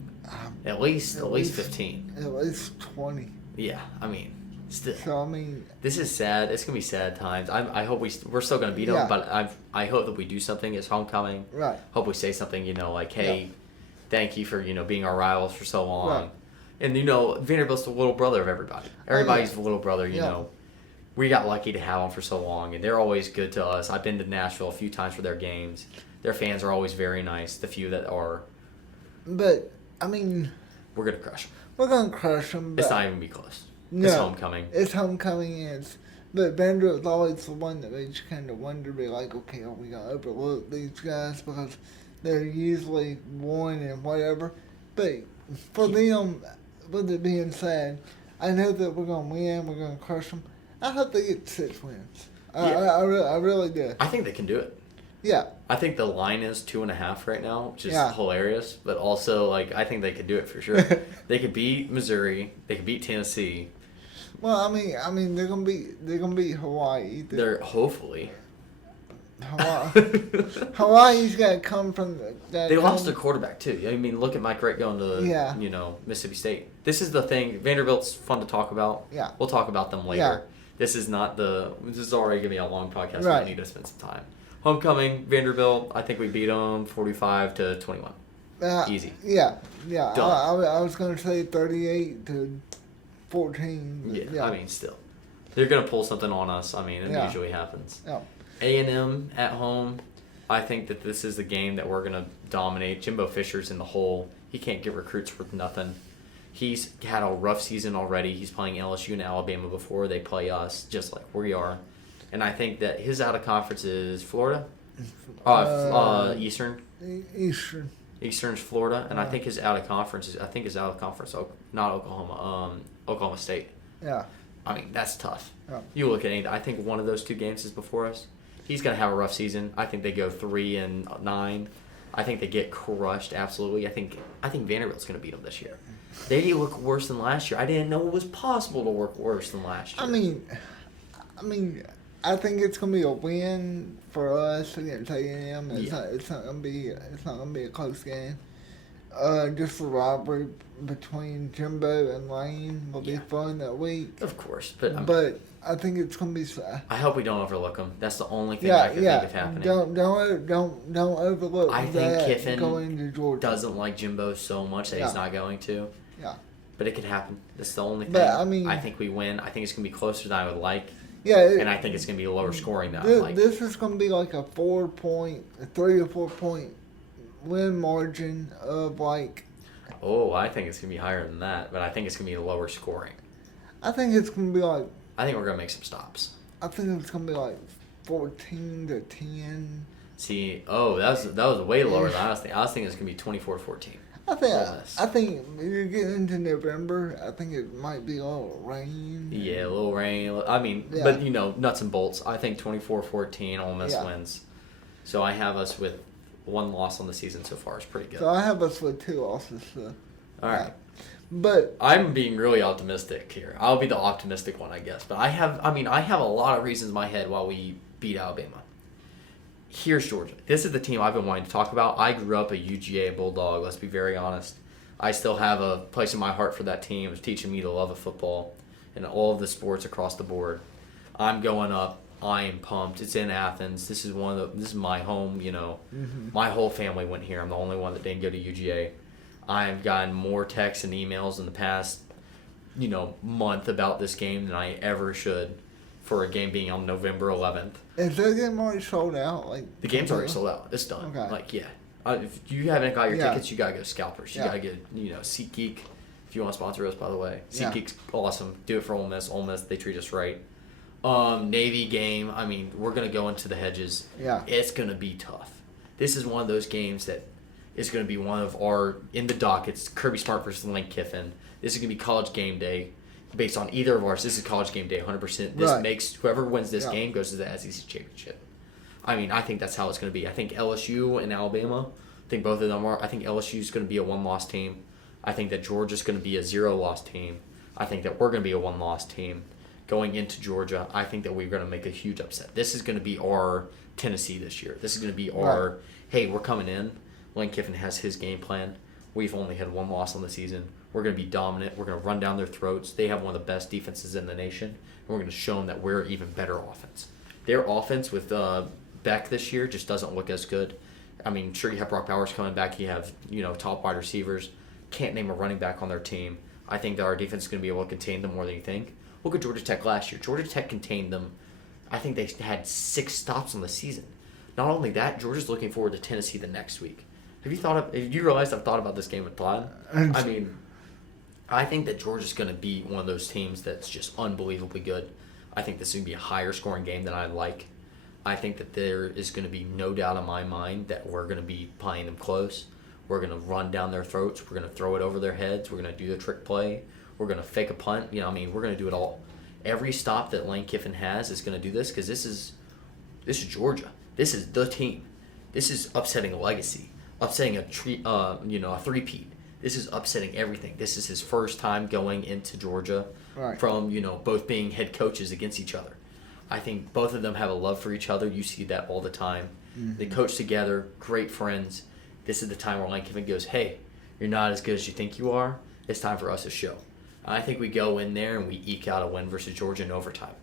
At least 15. At least 20. Yeah, I mean, still. So I mean, this is sad. It's gonna be sad times. I hope we're still gonna beat them, but I hope that we do something. It's homecoming. Right. Hope we say something. Like, hey, thank you for being our rivals for so long. Right. And Vanderbilt's the little brother of everybody. Everybody's the little brother. We got lucky to have them for so long, and they're always good to us. I've been to Nashville a few times for their games. Their fans are always very nice. The few that are. But I mean, we're gonna crush them. We're gonna crush them. It's not even be close. No, it's homecoming. It's homecoming. And But Vanderbilt's always the one that makes you kind of wonder, be like, okay, are we going to overlook these guys because they're usually one and whatever. But for them, with it being said, I know that we're going to win, we're going to crush them. I hope they get 6 wins. I really do. I think they can do it. Yeah. I think the line is 2.5 right now, which is hilarious. But also, like, I think they could do it for sure. They could beat Missouri. They could beat Tennessee. Well, I mean, they're gonna beat Hawaii. They're hopefully. Hawaii's got to come from that. They lost their quarterback too. I mean, look at Mike Wright going to Mississippi State. This is the thing. Vanderbilt's fun to talk about. Yeah. We'll talk about them later. Yeah. This is already gonna be a long podcast. Right. We need to spend some time. Homecoming, Vanderbilt. I think we beat them 45-21. Easy. Yeah. Done. I was gonna say 38-14. Yeah. I mean, still, they're gonna pull something on us. I mean, it usually happens. Yeah. A&M at home. I think that this is the game that we're gonna dominate. Jimbo Fisher's in the hole. He can't get recruits worth nothing. He's had a rough season already. He's playing LSU and Alabama before they play us, just like we are. And I think that his out of conference is Florida, Eastern. Eastern's Florida, and I think his out of conference is not Oklahoma, Oklahoma State. Yeah. I mean, that's tough. Yeah. You look at I think one of those two games is before us. He's gonna have a rough season. I think they go 3-9. I think they get crushed. Absolutely. I think Vanderbilt's gonna beat them this year. They look worse than last year. I didn't know it was possible to work worse than last year. I mean, I think it's gonna be a win for us against A&M. It's not gonna be a close game. Just the rivalry between Jimbo and Lane will be fun that week. Of course, but I think it's gonna be. I hope we don't overlook them. That's the only thing I can think of happening. Don't overlook. I think Kiffin going to Georgia doesn't like Jimbo so much that he's not going to. Yeah. But it could happen. That's the only thing. But I mean, I think we win. I think it's gonna be closer than I would like. Yeah. And I think it's gonna be a lower scoring than I like. This is gonna be like a 3 or 4 point win margin of like. Oh, I think it's gonna be higher than that, but I think it's gonna be lower scoring. I think it's gonna be like. I think we're gonna make some stops. I think it's gonna be like 14-10. See, that was way lower than I was thinking. I was thinking it's gonna be 24-14. I think you're getting into November. I think it might be a little rain. Yeah, a little rain. I mean, but nuts and bolts. I think 24-14. Ole Miss wins. So I have us with 1 loss on the season so far. It's pretty good. So I have us with 2 losses. So. All right. But I'm being really optimistic here. I'll be the optimistic one, I guess. But I have a lot of reasons in my head why we beat Alabama. Here's Georgia. This is the team I've been wanting to talk about. I grew up a UGA Bulldog, let's be very honest. I still have a place in my heart for that team. It's teaching me the love of football and all of the sports across the board. I'm going up. I am pumped. It's in Athens. This is my home, My whole family went here. I'm the only one that didn't go to UGA. I've gotten more texts and emails in the past, month about this game than I ever should for a game being on November 11th. Is that game already sold out? The game's already sold out. It's done. Okay. If you haven't got your tickets, you gotta go to Scalpers. You gotta get, SeatGeek. If you want to sponsor us, by the way, SeatGeek's awesome. Do it for Ole Miss. Ole Miss, they treat us right. Navy game. I mean, we're gonna go into the hedges. Yeah. It's gonna be tough. This is one of those games that is going to be one of our in the dockets. Kirby Smart versus Lane Kiffin. This is going to be college game day. Based on either of ours, this is college game day, 100%. This makes whoever wins this game goes to the SEC championship. I mean, I think that's how it's going to be. I think LSU and Alabama. I think both of them are. I think LSU is going to be a 1-loss team. I think that Georgia's going to be a 0-loss team. I think that we're going to be a 1-loss team going into Georgia. I think that we're going to make a huge upset. This is going to be our Tennessee this year. This is going to be our hey, we're coming in. Lane Kiffin has his game plan. We've only had 1 loss on the season. We're going to be dominant. We're going to run down their throats. They have one of the best defenses in the nation. And we're going to show them that we're even better offense. Their offense with Beck this year just doesn't look as good. I mean, sure, you have Brock Bowers coming back. You have, top wide receivers. Can't name a running back on their team. I think that our defense is going to be able to contain them more than you think. Look at Georgia Tech last year. Georgia Tech contained them. I think they had 6 stops on the season. Not only that, Georgia's looking forward to Tennessee the next week. Have you realized I've thought about this game with Todd? I mean, I think that Georgia's going to be one of those teams that's just unbelievably good. I think this is going to be a higher scoring game than I like. I think that there is going to be no doubt in my mind that we're going to be playing them close. We're going to run down their throats. We're going to throw it over their heads. We're going to do the trick play. We're going to fake a punt. We're going to do it all. Every stop that Lane Kiffin has is going to do this because this is Georgia. This is the team. This is upsetting a legacy, upsetting a three-peat. This is upsetting everything. This is his first time going into Georgia from both being head coaches against each other. I think both of them have a love for each other. You see that all the time. Mm-hmm. They coach together, great friends. This is the time where Lane Kiffin goes, hey, you're not as good as you think you are. It's time for us to show. I think we go in there and we eke out a win versus Georgia in overtime.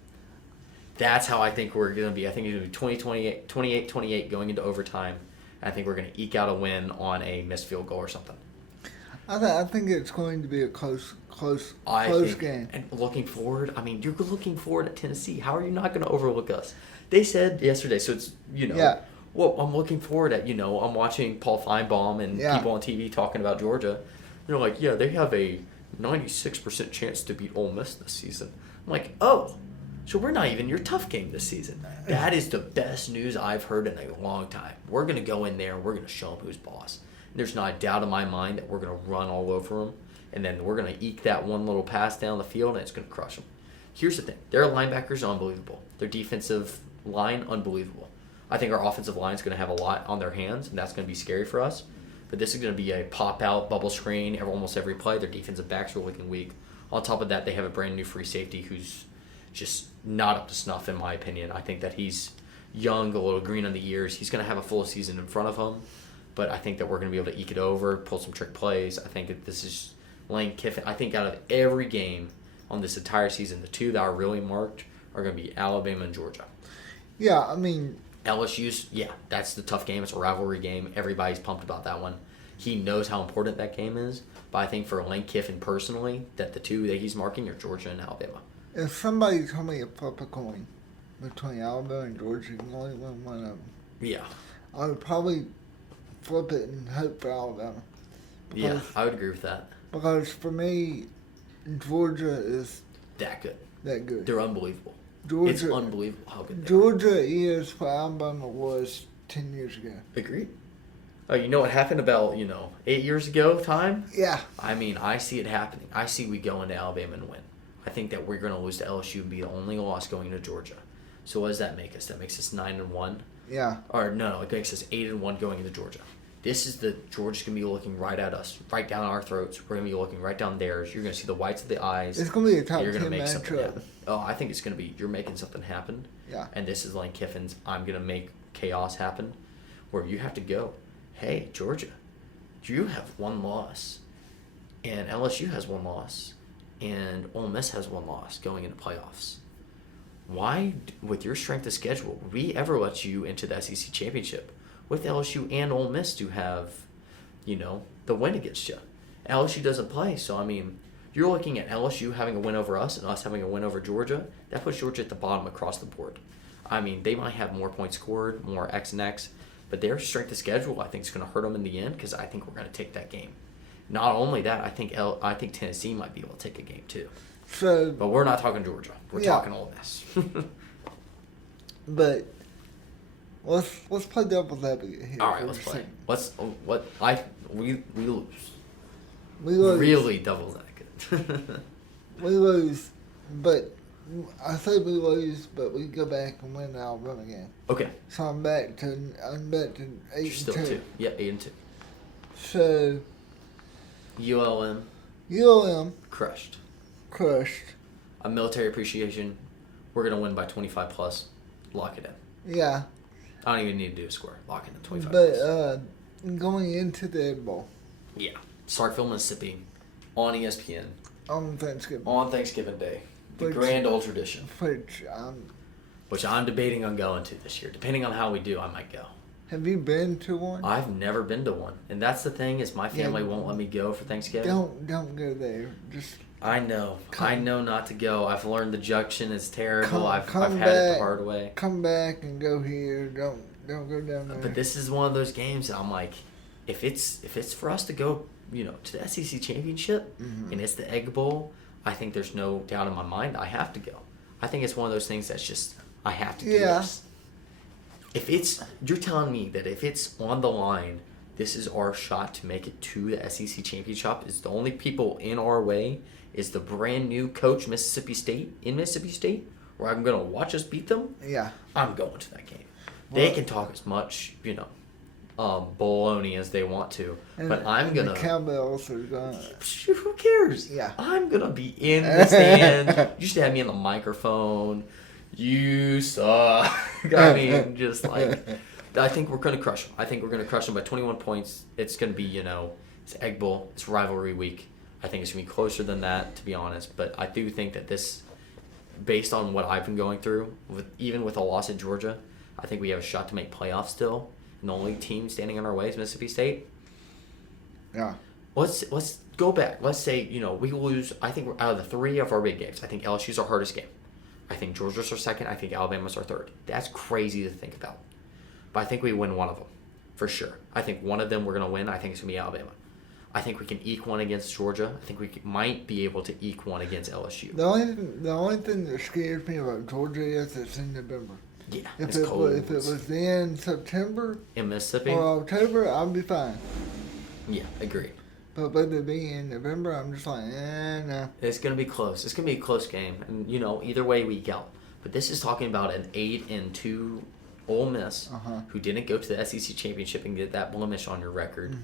That's how I think we're going to be. I think it's going to be 28-28 going into overtime. I think we're going to eke out a win on a missed field goal or something. I think it's going to be a close game. And looking forward, you're looking forward at Tennessee. How are you not going to overlook us? They said yesterday, so it's, Yeah. Well, I'm looking forward at, I'm watching Paul Feinbaum and people on TV talking about Georgia. They're like, yeah, they have a 96% chance to beat Ole Miss this season. I'm like, oh, so we're not even your tough game this season. That is the best news I've heard in a long time. We're going to go in there and we're going to show them who's boss. And there's not a doubt in my mind that we're going to run all over them. And then we're going to eke that one little pass down the field, and it's going to crush them. Here's the thing. Their linebackers are unbelievable. Their defensive line, unbelievable. I think our offensive line is going to have a lot on their hands, and that's going to be scary for us. But this is going to be a pop-out, bubble screen almost every play. Their defensive backs are looking weak. On top of that, they have a brand-new free safety who's just not up to snuff, in my opinion. I think that he's young, a little green on the ears. He's going to have a full season in front of him. But I think that we're going to be able to eke it over, pull some trick plays. I think that this is Lane Kiffin. I think out of every game on this entire season, the two that are really marked are going to be Alabama and Georgia. Yeah, LSU's, that's the tough game. It's a rivalry game. Everybody's pumped about that one. He knows how important that game is. But I think for Lane Kiffin personally, that the two that he's marking are Georgia and Alabama. If somebody told me to flip a coin between Alabama and Georgia, you can only win one of them. Yeah. I would probably flip it and hope for Alabama. Yeah, I would agree with that. Because for me, Georgia is that good. They're unbelievable. It's unbelievable how good they are. Georgia is what Alabama was 10 years ago. Agreed. Oh, you know what happened about, 8 years ago time? Yeah. I see it happening. I see we go into Alabama and win. I think that we're going to lose to LSU and be the only loss going to Georgia. So what does that make us? That makes us 9-1. Yeah. Or no, it makes us 8-1 going into Georgia. This is Georgia's going to be looking right at us, right down our throats. We're going to be looking right down theirs. You're going to see the whites of the eyes. It's going to be a top 10 You're going to make something matchup. happen. Oh, I think it's going to be, you're making something happen. Yeah. And this is Lane Kiffin's, I'm going to make chaos happen, where you have to go, hey, Georgia, you have one loss, and LSU has one loss, and Ole Miss has one loss going into playoffs. Why, with your strength of schedule, would we ever let you into the SEC championship with LSU and Ole Miss to have, the win against you? LSU doesn't play, so, you're looking at LSU having a win over us and us having a win over Georgia. That puts Georgia at the bottom across the board. They might have more points scored, more X and X, but their strength of schedule, I think, is going to hurt them in the end because I think we're going to take that game. Not only that, I think Tennessee might be able to take a game too. So, but we're not talking Georgia. We're talking Ole Miss. But let's play devil's advocate here. All right, let's play. We lose. We lose. Really devil's advocate. We lose, but I say we lose, but we go back and win the Alabama game. Okay. So I'm back to 8-2. Yeah, 8-2. So ULM crushed. A military appreciation. We're gonna win by 25 plus. Lock it in. Yeah. I don't even need to do a score. Lock it in 25 plus. But going into the Egg Bowl. Yeah. Starkville, Mississippi, on ESPN. On Thanksgiving. On Thanksgiving Day. The grand old tradition. Which I'm debating on going to this year. Depending on how we do, I might go. Have you been to one? I've never been to one. And that's the thing, is my family won't let me go for Thanksgiving. Don't go there. I know. I know not to go. I've learned the junction is terrible. I've had it the hard way. Come back and go here. Don't go down there. But this is one of those games that I'm like, if it's for us to go, to the SEC championship, and it's the Egg Bowl, I think there's no doubt in my mind I have to go. I think it's one of those things that's just, I have to do Yeah. this. You're telling me that if it's on the line, this is our shot to make it to the SEC championship. Is the only people in our way is the brand new coach Mississippi State, where I'm gonna watch us beat them. Yeah. I'm going to that game. They can talk as much, baloney as they want to, but I'm gonna. The cowbells are gonna. Who cares? Yeah. I'm gonna be in the stand. You should have me in the microphone. You suck. I mean, just like, I think we're gonna crush them. I think we're gonna crush them by 21 points. It's gonna be, it's Egg Bowl. It's rivalry week. I think it's gonna be closer than that, to be honest. But I do think that this, based on what I've been going through, even with a loss at Georgia, I think we have a shot to make playoffs still. And the only team standing in our way is Mississippi State. Yeah. Let's go back. Let's say, we lose. I think we're out of the 3 of our big games. I think LSU's our hardest game. I think Georgia's our second. I think Alabama's our third. That's crazy to think about. But I think we win one of them, for sure. I think one of them we're going to win. I think it's going to be Alabama. I think we can eke one against Georgia. I think we might be able to eke one against LSU. The only thing that scares me about Georgia is it's in November. Yeah, If it's it cold. if it was in September In Mississippi? or October, I'd be fine. Yeah, agreed. But with it being in November, I'm just like, no. It's going to be close. It's going to be a close game. And, either way we go. But this is talking about an 8-2 Ole Miss who didn't go to the SEC championship and get that blemish on your record,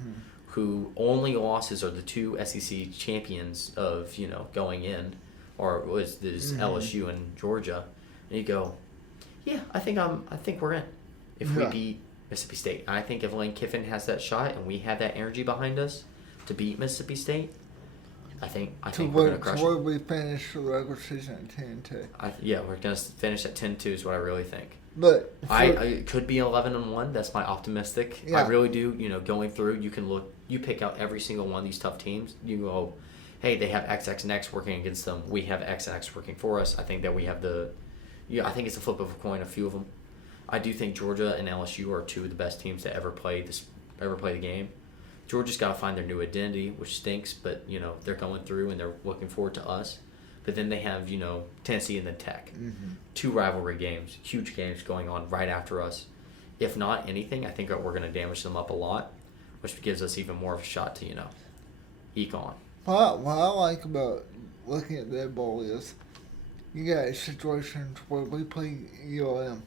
who only losses are the 2 SEC champions of, going in, or was this LSU and Georgia. And you go, yeah, I think we're in if we beat Mississippi State. And I think if Lane Kiffin has that shot and we have that energy behind us to beat Mississippi State, I think we're going to crush where it. we finish the regular season at 10-2. We're going to finish at 10-2 is what I really think. But I could be 11-1. That's my optimistic. Yeah. I really do. Going through, you pick out every single one of these tough teams. You go, hey, they have X, X, and X working against them. We have X and X working for us. I think that we have I think it's a flip of a coin, a few of them. I do think Georgia and LSU are 2 of the best teams to ever play the game. Georgia's got to find their new identity, which stinks, but, they're going through and they're looking forward to us. But then they have, Tennessee and then Tech. 2 rivalry games, huge games going on right after us. If not anything, I think we're going to damage them up a lot, which gives us even more of a shot to, eke on. what I like about looking at that bowl is you got situations where we play ULM,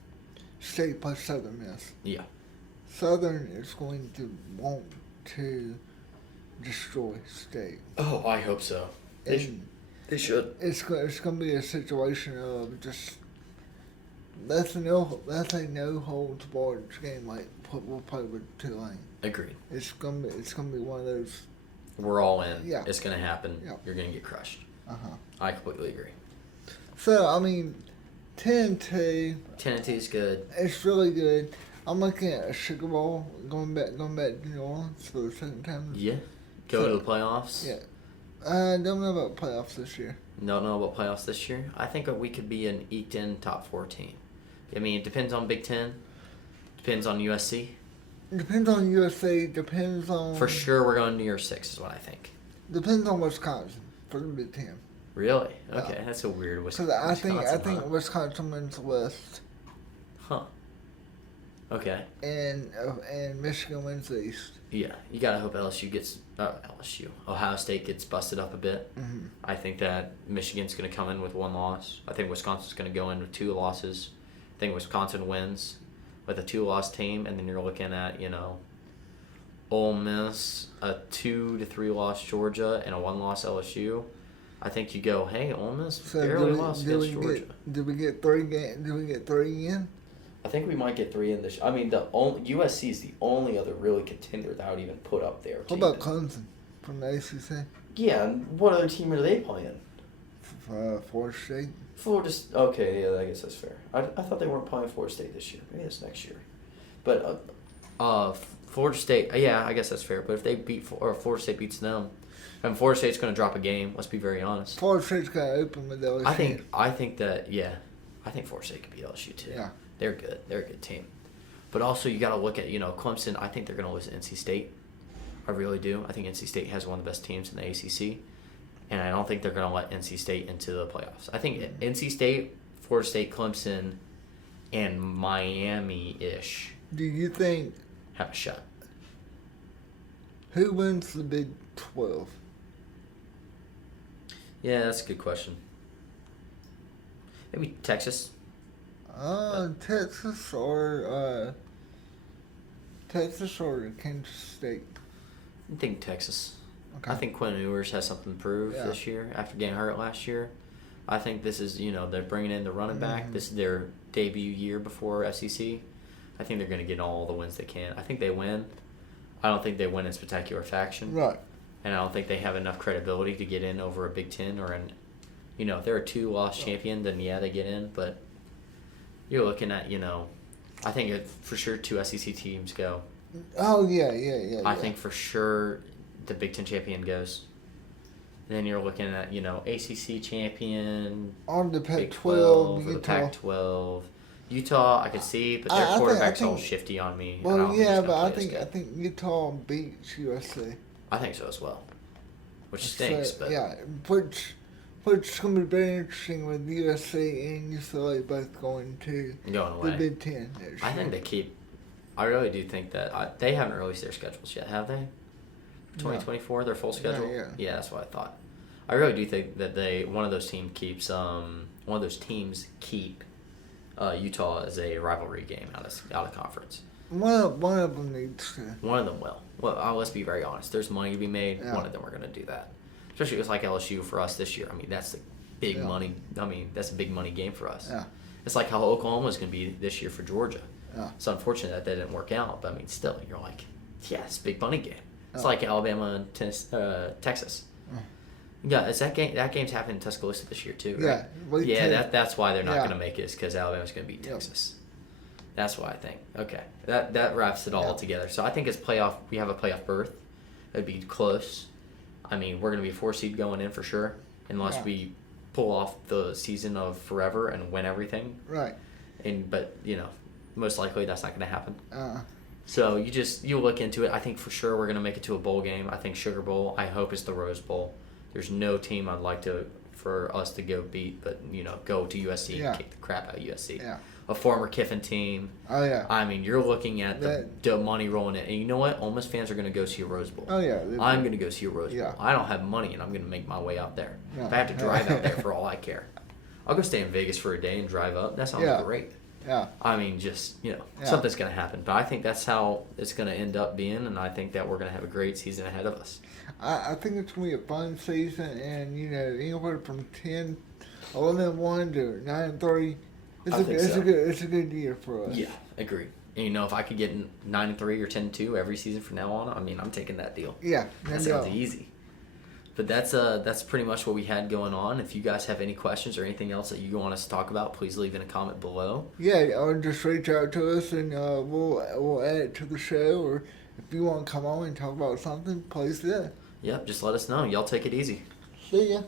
State plus Southern Miss. Yeah. Southern is going to want to destroy State. Oh, I hope so. They should. It's going to be a situation of just that's a no holds barred game like we'll play with Tulane. Agreed. It's gonna be one of those. We're all in. Yeah. It's gonna happen. Yeah. You're gonna get crushed. Uh-huh. I completely agree. So 10-2. 10-2 is good. It's really good. I'm looking at a Sugar Bowl going back to New Orleans for the second time. Yeah. Go to the playoffs. Yeah. I don't know about playoffs this year. Don't know about playoffs this year. I think we could be an eked in top 4 team. I mean, it depends on Big Ten. Depends on USC. Depends on USA. Depends on. For sure, we're going New Year's 6 is what I think. Depends on Wisconsin for the Big Ten. Really? Okay, that's a weird Because I think Wisconsin wins the West. Huh. Okay. And Michigan wins the East. Yeah, you gotta hope Ohio State gets busted up a bit. Mm-hmm. I think that Michigan's gonna come in with 1 loss. I think Wisconsin's gonna go in with 2 losses. I think Wisconsin wins with a 2-loss team, and then you're looking at Ole Miss, a 2 to 3 loss Georgia, and a 1-loss LSU. I think you go, hey, Ole Miss barely lost against Georgia. Did we get 3 in? I think we might get 3 in this. I mean, USC is the only other really contender that I would even put up there. What about Clemson from the ACC? Yeah, and what other team are they playing? Florida State. Florida. Okay, yeah, I guess that's fair. I thought they weren't playing Florida State this year. Maybe it's next year. But Florida State. Yeah, I guess that's fair. But if they Florida State beats them, and Florida State's going to drop a game. Let's be very honest. Florida State's got to open with LSU. I think that I think Florida State could beat LSU too. Yeah. They're good. They're a good team. But also you got to look at Clemson. I think they're going to lose to NC State. I really do. I think NC State has one of the best teams in the ACC. And I don't think they're going to let NC State into the playoffs. I think NC State, Florida State, Clemson, and Miami-ish Do you think have a shot. who wins the Big 12? Yeah, that's a good question. Maybe Texas. Texas or Kansas State? I think Texas. Okay. I think Quinn Ewers has something to prove this year after getting hurt last year. I think this is, they're bringing in the running back. This is their debut year before SEC. I think they're going to get all the wins they can. I think they win. I don't think they win in spectacular fashion. Right. And I don't think they have enough credibility to get in over a Big Ten or if they're a 2-loss champion, then yeah, they get in. But you're looking at, I think for sure 2 SEC teams go. Oh, yeah. I think for sure the Big Ten champion goes. And then you're looking at, ACC champion. On the Big Pac-12, 12 or the Utah. Pac-12. Utah, I could see, but their quarterback's all shifty on me. Well, yeah, but I think Utah beats USC. I think so as well. Which stinks, but... Yeah, which is going to be very interesting with USC and UCLA both going to away. the Big Ten. I think they keep... I really do think that... they haven't released their schedules yet, have they? 2024, their full schedule? Yeah, that's what I thought. I really do think that one of those teams keeps... one of those teams keep Utah as a rivalry game out of conference. One of them needs to. One of them will. Well, let's be very honest. There's money to be made. Yeah. One of them are going to do that. Especially it's like LSU for us this year. I mean, that's the big money. I mean, that's a big money game for us. Yeah. It's like how Oklahoma's going to be this year for Georgia. Yeah. It's unfortunate that didn't work out, but I mean, still, you're like, yeah, it's a big money game. It's like Alabama and Texas. Yeah, is that game's happening in Tuscaloosa this year too, right? Yeah. That's why they're not going to make it, is because Alabama's going to beat Texas. That's what I think. Okay, that wraps it all together. So I think it's playoff. We have a playoff berth. It'd be close. I mean, we're going to be 4 seed going in for sure, unless we pull off the season of forever and win everything. Right. But most likely that's not going to happen. So you look into it. I think for sure we're going to make it to a bowl game. I think Sugar Bowl. I hope it's the Rose Bowl. There's no team I'd like for us to go beat, but go to USC and kick the crap out of USC. Yeah. A former Kiffin team. Oh yeah. I mean, you're looking at the money rolling in, and you know what? Ole Miss fans are going to go see a Rose Bowl. Oh yeah. I'm going to go see a Rose Bowl. I don't have money, and I'm going to make my way out there. Yeah. If I have to drive out there, for all I care, I'll go stay in Vegas for a day and drive up. That sounds great. Yeah. I mean, just something's going to happen, but I think that's how it's going to end up being, and I think that we're going to have a great season ahead of us. I think it's going to be a fun season, and anywhere from 11-1 to 9-3. It's a good year for us. Yeah, agree. And if I could get 9-3 or 10-2 every season from now on, I mean, I'm taking that deal. Yeah, that sounds easy. But that's pretty much what we had going on. If you guys have any questions or anything else that you want us to talk about, please leave in a comment below. Yeah, or just reach out to us and we'll add it to the show. Or if you want to come on and talk about something, please do. Yep, just let us know. Y'all take it easy. See ya.